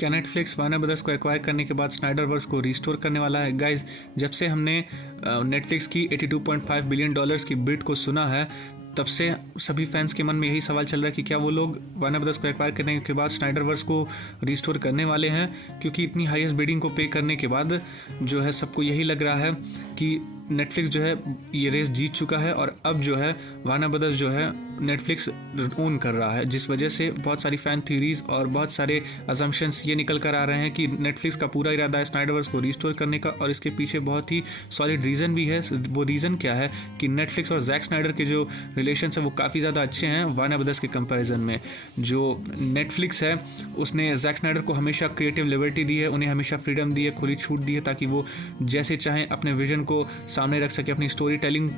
क्या Netflix Warner brothers को acquire करने के बाद स्नाइडरवर्स को रिस्टोर करने वाला है? गाइज, जब से हमने नेटफ्लिक्स की $82.5 बिलियन की बिड को सुना है, तब से सभी फैंस के मन में यही सवाल चल रहा है कि क्या वो लोग वार्नर ब्रदर्स को एक्वायर करने के बाद स्नाइडरवर्स को रिस्टोर करने वाले हैं, क्योंकि इतनी हाईएस्ट बिडिंग को पे करने के बाद जो है सबको यही लग रहा है कि नेटफ्लिक्स जो है ये रेस जीत चुका है और अब जो है वार्नर ब्रदर्स जो है नेटफ्लिक्स ओन कर रहा है, जिस वजह से बहुत सारी फैन थ्योरीज और बहुत सारे अजम्पशंस ये निकल कर आ रहे हैं कि नेटफ्लिक्स का पूरा इरादा है स्नाइडरवर्स को रिस्टोर करने का, और इसके पीछे बहुत ही सॉलिड रीज़न भी है। वो रीज़न क्या है कि नेटफ्लिक्स और जैक स्नाइडर के जो रिलेशन है वो काफ़ी ज़्यादा अच्छे हैं वार्नर ब्रदर्स के कंपेरिजन में। जो नेटफ्लिक्स है उसने जैक स्नाइडर को हमेशा क्रिएटिव लिबर्टी दी है, उन्हें हमेशा फ्रीडम दी है, खुली छूट दी है, ताकि वो जैसे चाहें अपने विजन को सामने रख सके, अपनी स्टोरी टेलिंग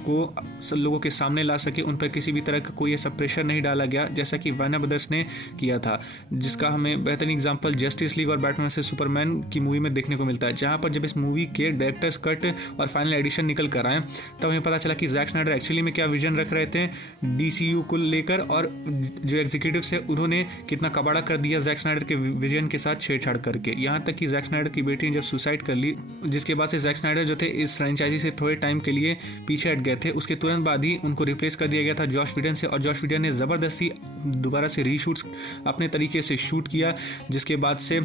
को लोगों के सामने ला सके। उन पर किसी भी तरह का कोई ऐसा प्रेशर नहीं डाला गया जैसा कि वार्नर ब्रदर्स ने किया था, जिसका हमें बेहतरीन एग्जांपल जस्टिस लीग और बैटमैन वर्सेस सुपरमैन की मूवी में देखने को मिलता है, जहां पर जब इस मूवी के डायरेक्टर्स कट और फाइनल एडिशन निकल कर आए तब हमें पता चला कि जैक स्नाइडर एक्चुअली में क्या विजन रख रहे थे डीसीयू को लेकर, और जो एग्जीक्यूटिव्स है उन्होंने कितना कबाड़ा कर दिया जैक स्नाइडर के विजन के साथ छेड़छाड़ करके, यहाँ तक कि जैक स्नाइडर की बेटी ने जब सुसाइड कर ली, जिसके बाद से जैक स्नाइडर जो थे इस फ्रेंचाइजी से थोड़े टाइम के लिए पीछे हट गए थे। उसके तुरंत बाद ही उनको रिप्लेस कर दिया गया था जॉश व्हीडन से, और जॉश व्हीडन ने ज़बरदस्ती दोबारा से रीशूट्स अपने तरीके से शूट किया, जिसके बाद से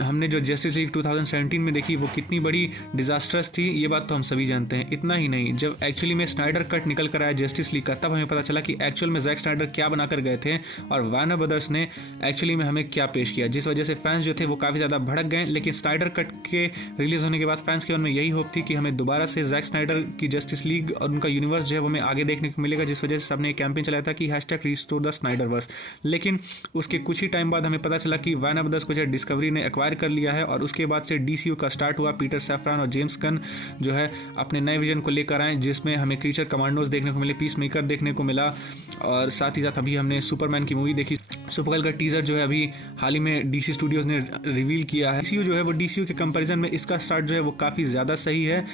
हमने जो जस्टिस लीग 2017 में देखी वो कितनी बड़ी डिजास्टर्स थी, ये बात तो हम सभी जानते हैं। इतना ही नहीं, जब एक्चुअली में स्नाइडर कट निकल कर आया जस्टिस लीग का, तब हमें पता चला कि एक्चुअल में जैक स्नाइडर क्या बनाकर गए थे और वार्नर ब्रदर्स ने एक्चुअली में हमें क्या पेश किया, जिस वजह से फैंस जो थे वो काफ़ी ज़्यादा भड़क गए। लेकिन स्नाइडर कट के रिलीज होने के बाद फैंस के मन में यही होप थी कि हमें दोबारा से जैक स्नाइडर की जस्टिस लीग और उनका यूनिवर्स जो है वो हमें आगे देखने को मिलेगा, जिस वजह से सबने एक कैंपेन चलाया था कि #रिस्टोर द स्नाइडरवर्स। लेकिन उसके कुछ ही टाइम बाद हमें पता चला कि वार्नर ब्रदर्स को जो है डिस्कवरी ने एक्वायर कर लिया है, और उसके बाद से डीसीयू का स्टार्ट हुआ। पीटर सैफरान और जेम्स गन जो है अपने नए विजन को लेकर आए, जिसमें हमें क्रीचर कमांडोज देखने को मिले, पीस मेकर देखने को मिला, और साथ ही साथ अभी हमने सुपरमैन की मूवी देखी। सुपरगर्ल का टीजर जो है अभी हाल ही में डीसी स्टूडियोज ने रिवील किया है। डीसीयू जो है वो डीसीयू के कंपैरिजन में इसका स्टार्ट जो है वो काफ़ी ज़्यादा सही है,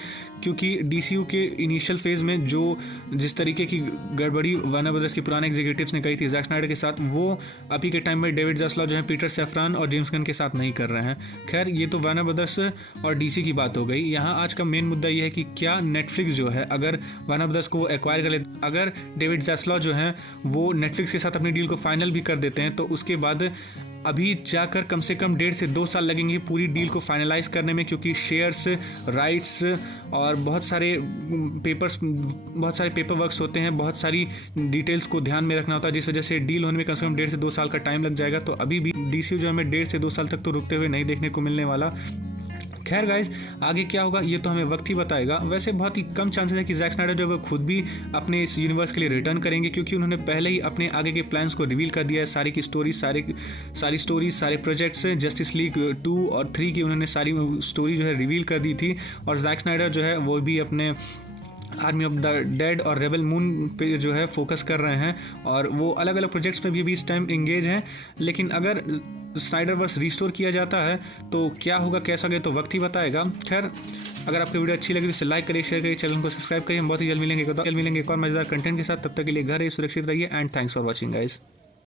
क्योंकि डीसीयू के इनिशियल फेज में जो जिस तरीके की गड़बड़ी वार्नर ब्रदर्स के पुराने एग्जीक्यूटिव्स ने कही थी जैक स्नाइडर के साथ, वो अभी के टाइम में डेविड ज़ास्लाव जो है पीटर सैफरान और जेम्स गन के साथ नहीं कर रहे हैं। खैर, ये तो वार्नर ब्रदर्स और डीसी की बात हो गई। यहाँ आज का मेन मुद्दा ये है कि क्या नेटफ्लिक्स जो है अगर वार्नर ब्रदर्स को एक्वायर कर ले, अगर डेविड ज़ास्लाव जो है वो नेटफ्लिक्स के साथ अपनी डील को फाइनल भी कर देते हैं, तो उसके बाद अभी जाकर कम से कम 1.5 से 2 साल लगेंगे पूरी डील को फाइनलाइज करने में, क्योंकि शेयर्स, राइट्स और बहुत सारे पेपर वर्क्स होते हैं, बहुत सारी डिटेल्स को ध्यान में रखना होता है, जिस वजह से डील होने में कम से कम 1.5 से 2 साल का टाइम लग जाएगा। तो अभी भी डीसीयू जो हमें 1.5 से 2 साल तक तो रुकते हुए नहीं देखने को मिलने वाला। खैर गाइज, आगे क्या होगा ये तो हमें वक्त ही बताएगा। वैसे बहुत ही कम चांसेस है कि जैक स्नाइडर जो है वो खुद भी अपने इस यूनिवर्स के लिए रिटर्न करेंगे, क्योंकि उन्होंने पहले ही अपने आगे के प्लान्स को रिवील कर दिया है। सारी की स्टोरी, सारी स्टोरीज, सारे प्रोजेक्ट्स, जस्टिस लीग 2 और 3 की उन्होंने सारी स्टोरी जो है रिवील कर दी थी, और जैक स्नाइडर जो है वो भी अपने आर्मी ऑफ द डेड और रेबल मून पे जो है फोकस कर रहे हैं, और वो अलग अलग प्रोजेक्ट्स में भी इस टाइम एंगेज हैं। लेकिन अगर स्नाइडरवर्स रिस्टोर किया जाता है तो क्या होगा, कैसा गया, तो वक्त ही बताएगा। खैर, अगर आपको वीडियो अच्छी लगी तो इसे लाइक करिए, शेयर करिए, चैनल को सब्सक्राइब करिए। हम बहुत ही जल्द मिलेंगे एक और मजेदार कंटेंट के साथ। तब तक के लिए घर रहिए, सुरक्षित रहिए, and thanks for watching guys.